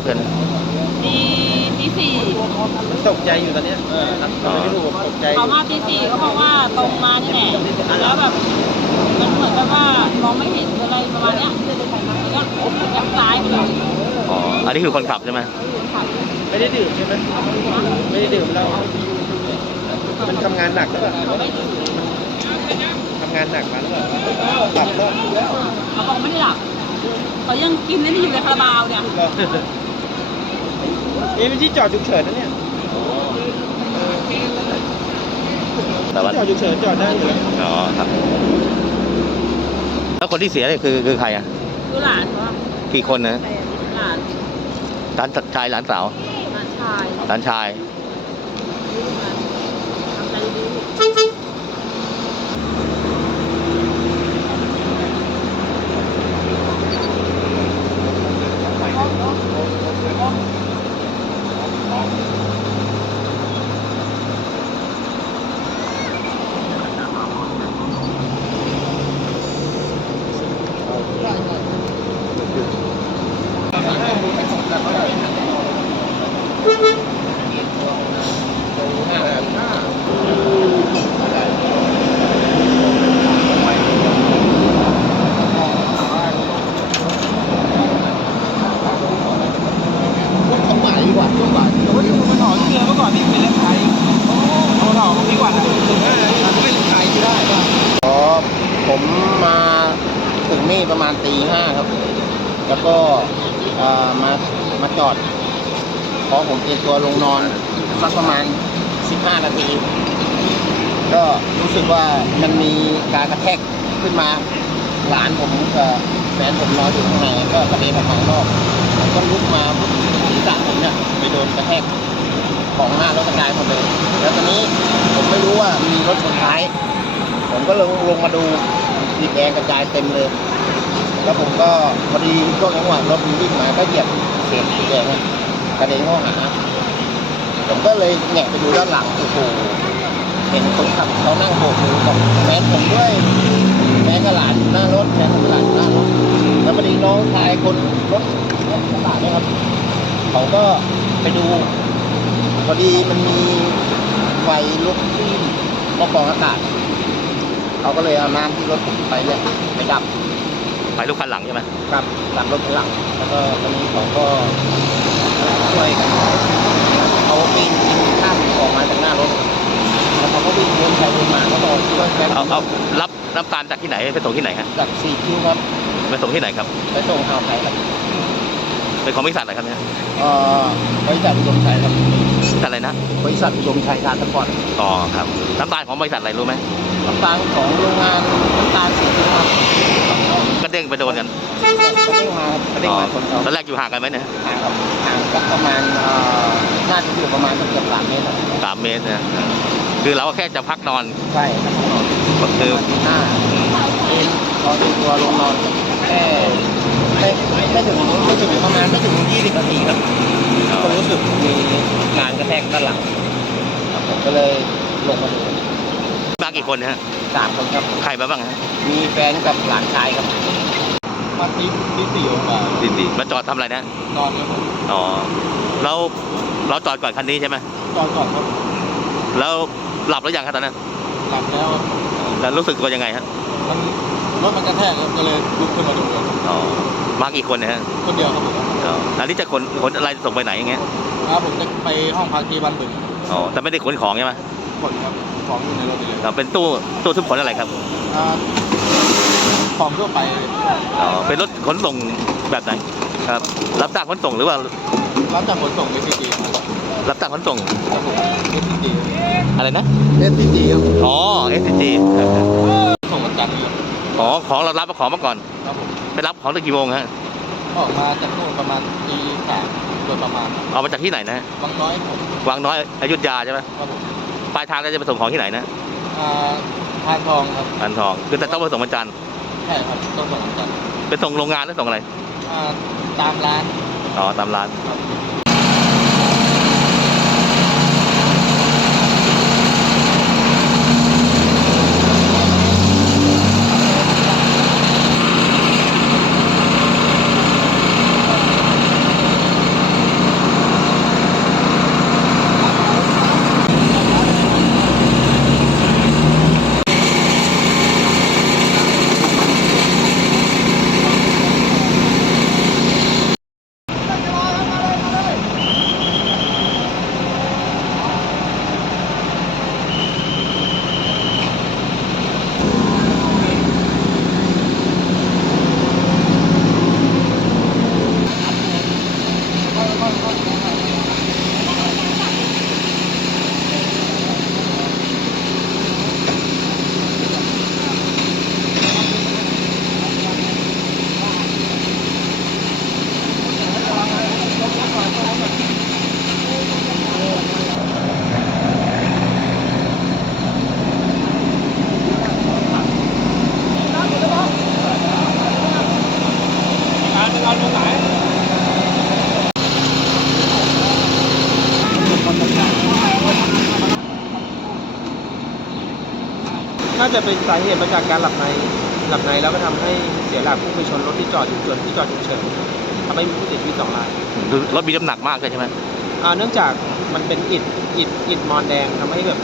เพื่อนตีตีสี่ตกใจอยู่ตอนเนี้ยเออตอนนี้ดูตกใจเขามาตีสี่เขาบอกว่าตรงมานี่แหละแล้วแบบมันเหมือนแบบว่ามองไม่เห็นอะไรประมาณเนี้ยแล้วก็ยักซ้ายไปเลยอ๋ออันนี้คือคนขับใช่ไหมค่ะไม่ได้ดื่มใช่ไหมไม่ได้ดื่มเรามันทำงานหนักหรือเปล่าเขาไม่ดื่มทำงานหนักมาหรือเปล่าหลับแล้ว เขาบอกไม่ได้หลับ เขายังกินนี่อยู่ในคาราบาวเนี่ยนี่เป็นที่จอดฉุกเฉินนะเนี่ยแต่ว่าจอดฉุกเฉินจอดได้อยู่แล้วอ๋อครับ แล้วคนที่เสียเนี่ยคือคือใครอะคือหลานเขาอะกี่คนนะหลานหลานชายหลานสาวหลานชายหลานชายทำใจดีๆ เแล้วก็เอ่อมามาจอด พอผมเตรียมตัวลงนอนสักประมาณ 15 นาที ก็รู้สึกว่ามันมีการกระแทกขึ้นมา หลานผมกับแฟนผมนอนอยู่ข้างในก็กระเด็นออกมาข้างนอกผมก็ลุกมาศีรษะผมเนี่ยไปโดนกระแทกของหน้ารถกระจายหมดเลยแล้วตอนนี้ผมไม่รู้ว่ามีรถชนท้าย ผมก็ลงลงมาดูสีแดงกระจายเต็มเลย แล้วผมก็พอดีช่วงจังหวะรถมันวิ่งมาก็เหยียบเศษสีแดงอะ กระเด็นเข้าหาผมก็เลยแงะไปดูด้านหลังโอ้โหเห็นคนขับเขานั่งโบกมือกับแฟนผมด้วยแฟนกับหลานอยู่หน้ารถแฟนผมกับหลานอยู่หน้ารถแล้วพอดีน้องชายคนรถรถกระบะเนี่ยครับเขาก็ไปดูพอดีมันมีไฟลุกที่กระป๋องอากาศเขาก็เลยเอาน้ำที่รถผมไปเนี่ยไปดับไปลูกคันหลังใช่ไหมกับดับรถข้างหลัง แล้วก็ตอนนี้เขาก็ ช่วยกันเอาปีนข้ามออกมาจากหน้ารถแล้วเขาก็วิ่งวนไปวนมาก็บอกช่วยกันเอาเอารับน้ำตาลจากที่ไหนไปส่งที่ไหนฮะจากสี่คิวครับไปส่งที่ไหนครับไปส่งชาวไทยครับเป็นของบริษัทอะไรครับเนี่ยเอ่อบริษัทอุดมชัยครับบริษัทอะไรนะบริษัทอุดมชัยการสปอร์ตอ๋อครับน้ำตาลของบริษัทอะไรรู้ไหมน้ำตาลของโรงงานน้ำตาลสีคิวครับ ก็เด้งไปโดนกันก็เด้งมาครับก็เด้งอ๋อมาคนเขาตอนแรกอยู่ห่างกันไหมเนี่ยห่างครับห่างสักประมาณเอ่อน่าจะอยู่ประมาณเกือบสามเมตรครับสามเมตรนะคือเราก็แค่จะพักนอนใช่ครับข้างนอกก็คือหน้าเอ็นพอเป็นตัวลงนอนแค่ไม่ไม่ถึงไม่ถึงประมาณไม่ถึง20นาทีครับก็รู้สึกมีการกระแทกด้านหลังครับผมก็เลยลงมาดู มากี่คนฮะสามคนครับ ใครมาบ้างฮะมีแฟนกับหลานชายครับมาที่ที่สี่องศาดีดีมาจอดทำอะไรนะ นอนครับผมอ๋อ เรา เราจอดก่อนคันนี้ใช่ไหมนอนก่อนครับแล้วหลับแล้วยังครับตอนนั้นหลับแล้วแล้วรู้สึกตัวยังไงฮะ มันรถมันกระแทกครับก็เลยลุกขึ้นมาดูครับอ๋อ มากี่คนเนะฮะคนเดียวครับผมอ๋ออันนี้จะขนขนอะไรส่งไปไหนอย่างเงี้ย ครับผมจะไปห้องพักที่บ้านบึงอ๋อ แต่ไม่ได้ขนของใช่ไหมขนครับ ของอยู่ในรถเลยเราเป็นตู้ตู้ทุกขนอะไรครับอ่าของทั่วไปอ๋อเป็นรถขนส่งแบบไหนครับ รับจ้างขนส่งหรือว่ารับจากขนส่ง SCG มาครับรับจ้างขนส่งผม SCG อะไรนะ SCG ครับอ๋อ S G ส่งวันจันทร์ครับอ๋อของเรารับของมาก่อน ครับผมไปรับของตั้งกี่โมงฮะออกมาจากนู่นประมาณตีสามโดยประมาณเอามาจากที่ไหนนะบางน้อยผม วังน้อยอยุธยาใช่ไหมครับผม ปลายทางเราจะไปส่งของที่ไหนนะอ่าทานทองครับอันทอง คือแต่ต้องไปส่งวันจันทร์ใช่ครับต้องส่งวันจันทร์ไปส่งโรงงานหรือส่งอะไรอ่าตามร้านอ๋อตามร้านครับ น่าจะเป็นสาเหตุมาจากการหลับในหลับในแล้วก็ทำให้เสียหลักพุ่งไปชนรถที่จอดอยู่ส่วนที่จอดฉุกเฉินทำให้มีผู้เสียชีวิตสองรายคือรถมีน้ำหนักมากเลยใช่ไหมอ่าเนื่องจากมันเป็นอิฐอิฐอิฐมอนแดงทำให้แบบ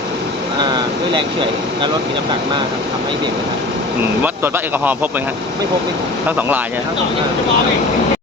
อ่าด้วยแรงเฉื่อยและรถมีน้ำหนักมากครับทำให้เบรกไม่ทันอืมวัดตรวจวัดแอลกอฮอล์พบไหมฮะไม่พบไม่พบทั้งสองรายใช่ไหมทั้งสองอ่า